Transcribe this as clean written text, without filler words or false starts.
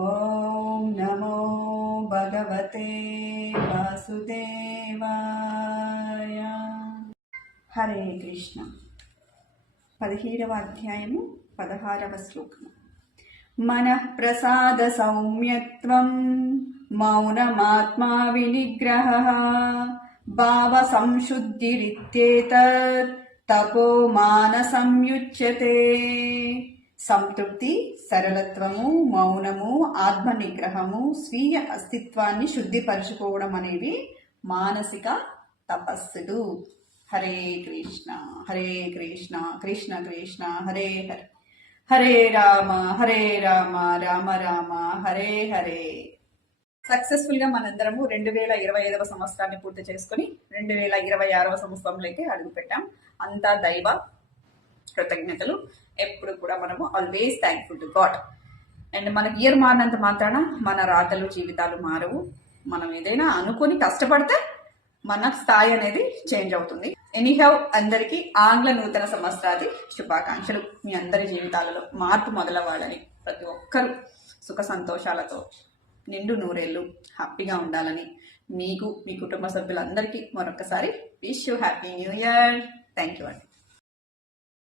ఓం నమో భగవతే వాసుదేవాయ. హరే కృష్ణ. 17వ అధ్యాయము 16వ శ్లోకము. మనః ప్రసాద సౌమ్యత్వం మౌనమాత్మా వినిగ్రహః భావ సంశుద్ధిరిత్యేతత్ తపో మానసంయుచ్యతే. సంతృప్తి, సరళత్వము, మౌనము, ఆత్మ నిగ్రహము, స్వీయ అస్తిత్వాన్ని శుద్ధిపరచుకోవడం అనేవి మానసిక తపస్సులు. హరే కృష్ణ హరే కృష్ణ కృష్ణ కృష్ణ హరే హరే, హరే రామ రామ రామ హరే హరే. సక్సెస్ఫుల్ గా మనందరము 2025వ సంవత్సరాన్ని పూర్తి చేసుకుని 2026వ సంవత్సరంలోకి అడుగు పెట్టాం. అంతా దైవ కృతజ్ఞతలు. ఎప్పుడు కూడా మనము always thankful to God. And మనకి ఇయర్ మారినంత మాత్రాన మన రాతలు జీవితాలు మారవు. మనం ఏదైనా అనుకుని కష్టపడితే మన స్థాయి అనేది చేంజ్ అవుతుంది. ఎనీహౌ, అందరికీ ఆంగ్ల నూతన సంవత్సరాది శుభాకాంక్షలు. మీ అందరి జీవితాలలో మార్పు మొదలవ్వాలని, ప్రతి ఒక్కరూ సుఖ సంతోషాలతో నిండు నూరేళ్ళు హ్యాపీగా ఉండాలని మీకు, మీ కుటుంబ సభ్యులందరికీ మరొకసారి wish you happy new year. Thank you అండి.